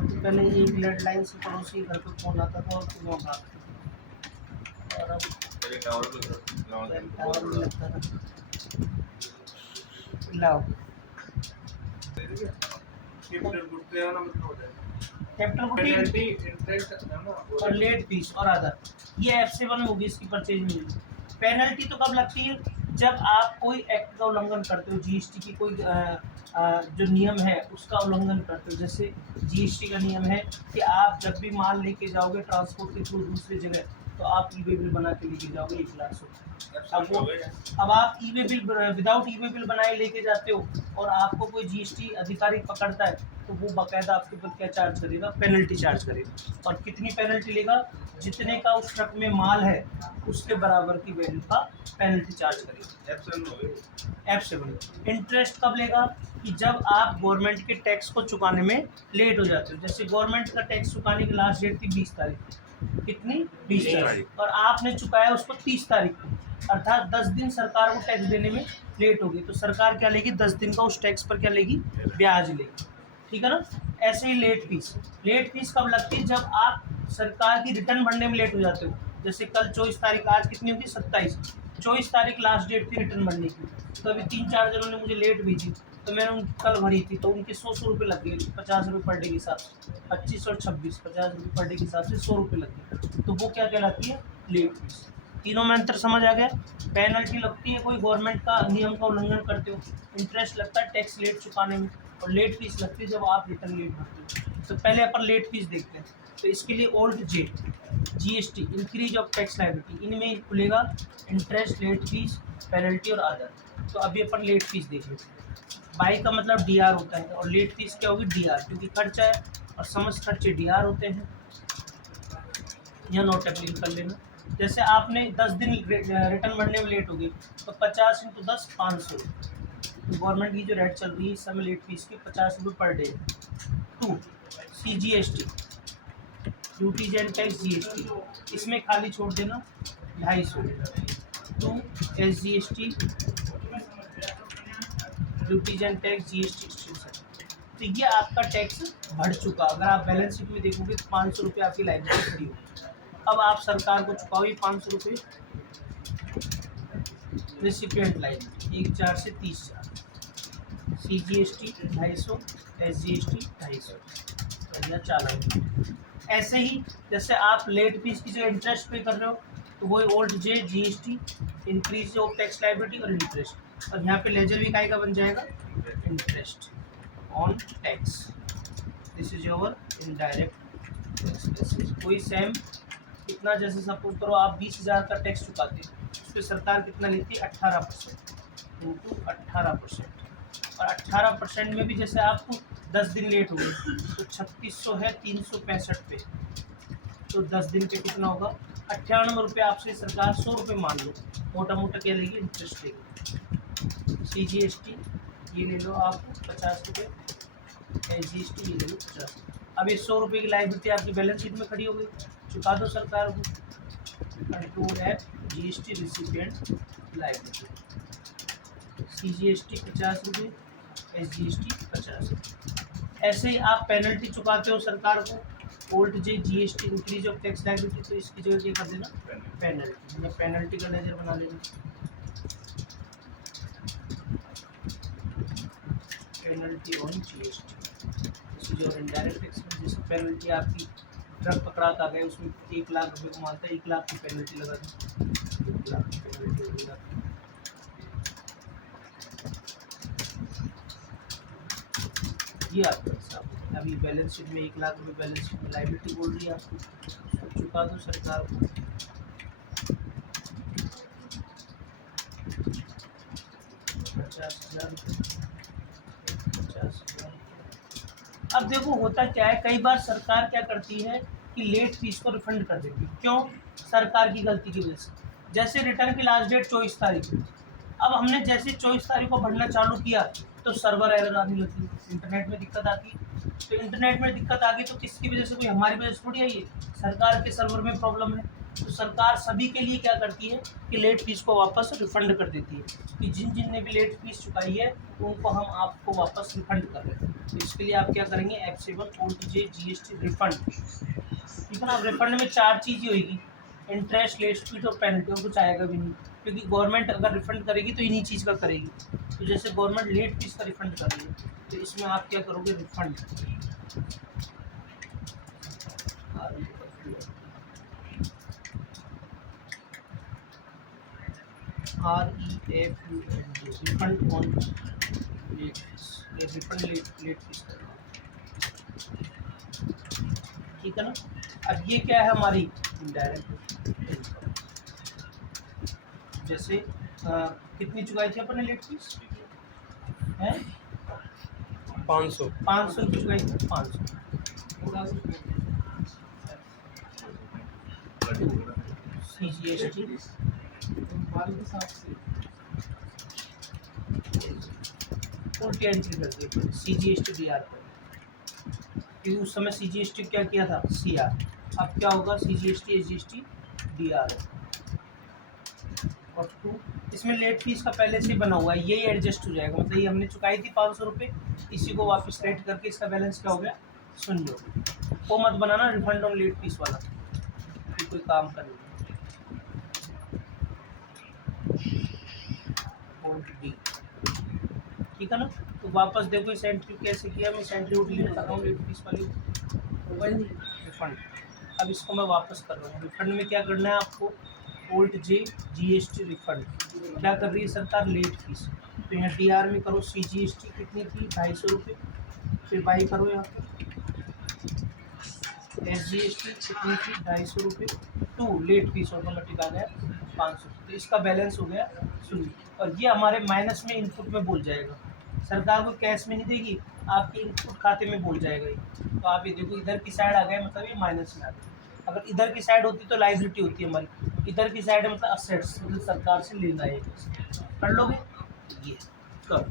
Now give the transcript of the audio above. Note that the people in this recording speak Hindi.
हाँ, तो पहले एक लैंडलाइन से पड़ोसी घर पे फ़ोन आता था और फिर वहाँ भागते थे, और अब टावर भी लगता था। लाओ कैपिटल गुड और लेट फीस और अदर, ये F7 में होगी इसकी परचेज में। पेनल्टी तो कब लगती है? जब आप कोई एक्ट का उल्लंघन करते हो, जीएसटी की कोई जो नियम है उसका उल्लंघन करते हो। जैसे जीएसटी का नियम है कि आप जब भी माल लेके जाओगे ट्रांसपोर्ट के थ्रू दूसरी जगह, तो आप ई वे बिल बना के लेके जाओगे 1 लाख रुपये। अब आप ई वे बिल विदाउट ई वे बिल बनाए लेके जाते हो और आपको कोई जीएसटी अधिकारी पकड़ता है, तो वो बाकायदा आपके ऊपर क्या चार्ज करेगा? पेनल्टी चार्ज करेगा। और कितनी पेनल्टी लेगा? जितने का उस ट्रक में माल है उसके बराबर की वैल्यू का पेनल्टी चार्ज करेगा। F7 इंटरेस्ट कब लेगा? कि जब आप गवर्नमेंट के टैक्स को चुकाने में लेट हो जाते हो। जैसे गवर्नमेंट का टैक्स चुकाने की लास्ट डेट थी 20 तारीख, कितनी? 20 तारीख, और आपने चुकाया उसको 30 तारीख को, अर्थात 10 दिन सरकार को टैक्स देने में लेट होगी, तो सरकार क्या लेगी? 10 दिन का उस टैक्स पर क्या लेगी? ब्याज लेगी, ठीक है ना। ऐसे ही लेट फीस कब लगती है? जब आप सरकार की रिटर्न भरने में लेट हो जाते हो। जैसे कल 24 तारीख, आज कितनी होगी? 27, 24 तारीख लास्ट डेट थी रिटर्न भरने की, तो अभी 3-4 जनों ने मुझे लेट भेजी, तो मैंने उनकी कल भरी थी, तो उनके 100 रुपये लग गए, 50 रुपये पर डे के हिसाब से, 25 और 26, 50 रुपये पर डे के हिसाब से 100 रुपये लग गए, तो वो क्या कहलाती है? Late fees. तीनों में अंतर समझ आ गया? पेनल्टी लगती है कोई गवर्नमेंट का नियम का उल्लंघन करते हो, इंटरेस्ट लगता है टैक्स लेट चुकाने में, और लेट फीस लगती है जब आप रिटर्न लेट भरते हो। तो पहले अपन लेट फीस देखते हैं। तो इसके लिए old J GST increase of tax liability, इनमें खुलेगा इंटरेस्ट, लेट फीस, पेनल्टी और अदर। तो अभी अपन लेट फीस देख लेते हैं। बाई का मतलब डीआर होता है, और लेट फीस क्या होगी? डीआर, क्योंकि खर्चा है और समस्त खर्चे डीआर होते हैं। यह नोट एप्लीन कर लेना। जैसे आपने 10 दिन रिटर्न भरने में लेट हो गई, तो 50 × 10 500। गवर्नमेंट की जो रेट चल रही है इस समय लेट फीस की 50 रुपये per day. 2 CGST, duties and tax GST, इसमें खाली छोड़ देना 250। 2 SGST, duties and tax GST. तो ये आपका टैक्स बढ़ चुका। अगर आप बैलेंस शीट में देखोगे तो 500 रुपये आपकी लाइबिलिटी खड़ी होगी। अब आप सरकार को चुकाओगे 500 रुपये रिसिपिएंट लाइबिलिटी, 1 4 से 30 4, CGST 250, SGST 250 या चालान। ऐसे ही जैसे आप लेट फीस की जो इंटरेस्ट पे कर रहे हो, तो वही old J GST, increase of tax liability और इंटरेस्ट, और यहाँ पे लेजर भी काय का बन जाएगा? Interest on tax. This is your indirect expenses. कोई सेम कितना, जैसे सपोज करो आप 20,000 का टैक्स चुकाते हो, उस पर सरकार कितना लेती है? 18% इंटू 18%, और 18% में भी जैसे आपको 10 दिन लेट हो गए, तो 3600 है 365 पे, तो 10 दिन पे कितना होगा? 98 रुपये। आपसे सरकार 100 रुपये मान लो, मोटा मोटा क्या लेगी? इंटरेस्ट लेगी। CGST ये ले लो आप 50 रुपये, SGST ये ले लो 50। अब ये 100 रुपये की लायबिलिटी आपकी बैलेंस शीट में खड़ी हो गई, चुका दो सरकार को। Control F GST recipient liability, CGST 50 रुपये, SGST 50 रुपये। ऐसे ही आप पेनल्टी चुकाते हो सरकार को, old J GST increase of tax liability, तो इसकी जगह क्या कर देना? पेनल्टी, मतलब पेनल्टी का लेजर बना लेना। पेनल्टी ऑन जीएसटी और इनडायरेक्ट एक्सपेंसेस। पेनल्टी आपकी ट्रक पकड़ा था गए, उसमें 1 लाख रुपये कमाता है, 1 लाख की पेनल्टी लगा दी, 1 लाख की पेनल्टी हो गई। ये आपका हिसाब। अभी बैलेंस शीट में 1 लाख रुपये बैलेंस शीट में लायबिलिटी बोल रही है आपको, उसको चुका दो सरकार को। 50,000 50,000। अब देखो होता क्या है, कई बार सरकार क्या करती है कि लेट फीस को रिफंड कर देती है। क्यों? सरकार की गलती की वजह से। जैसे रिटर्न की लास्ट डेट 24 तारीख, अब हमने जैसे 24 तारीख को भरना चालू किया तो सर्वर एरर आने लगी, इंटरनेट में दिक्कत आती। तो इंटरनेट में दिक्कत आ गई तो किसकी वजह से? कोई हमारी वजह से थोड़ी आई है, सरकार के सर्वर में प्रॉब्लम है। तो सरकार सभी के लिए क्या करती है कि लेट फीस को वापस रिफंड कर देती है, कि जिन जिन ने भी लेट फीस चुकाई है उनको हम आपको वापस रिफंड कर रहे हैं। तो इसके लिए आप क्या करेंगे, F7 ओल्ड जे GST रिफंड। ठीक है ना। अब रिफंड में 4 चीज़ें होगी, इंटरेस्ट, लेट फीस और पेनल्टी, और कुछ आएगा भी नहीं, क्योंकि गवर्नमेंट अगर रिफंड करेगी तो इन्हीं चीज़ का करेगी। तो जैसे गवर्नमेंट लेट फीस का रिफंड कर रही है, तो इसमें आप क्या करोगे, refund REFUND, refund on late fees, refund late fees करना। ठीक है ना। अब ये क्या है हमारी इनडायरेक्ट इनकम। जैसे कितनी चुकाई थी अपने लेट फीस है, 500 की चुकाई थी, 500 CGST उल्टी एंट्री कर दी CGST DR पर, क्योंकि उस समय CGST क्या किया था, CR। अब क्या होगा, CGST SGST DR और 2। इसमें लेट फीस का पहले से बना हुआ है, यही एडजस्ट हो जाएगा, मतलब ये हमने चुकाई थी 500 रुपये, इसी को वापस रेट करके इसका बैलेंस क्या हो गया, सुन लो। वो मत बनाना रिफंड ऑन लेट फीस वाला, ये कोई काम कर लो। ठीक है ना। तो वापस देखो इस एंट्री कैसे किया, मैं इस एंट्री को डिलीट कर रहा हूँ, लेट फीस वाली रिफंड। अब इसको मैं वापस कर रहा हूँ। रिफंड में क्या करना है आपको, ओल्ड जे GST रिफंड। क्या कर रही है सरकार, लेट फीस। तो यहाँ DR में करो CGST कितनी थी, 250 रुपये, फिर बाई करो यहाँ पे SGST कितनी थी, 250 रुपये, 2 लेट फीस ऑटोमेटिक आ गया 500। तो इसका बैलेंस हो गया 0, और ये हमारे माइनस में इनपुट में बोल जाएगा, सरकार को कैश में नहीं देगी, आपके इनपुट खाते में बोल जाएगा ये। तो आप ये देखो इधर की साइड आ गया, मतलब ये माइनस में आ गया। अगर इधर की साइड होती तो लाइबिलिटी होती है हमारी, इधर की साइड मतलब असेट्स, मतलब सरकार से लेना है। कर लोगे ये, करो।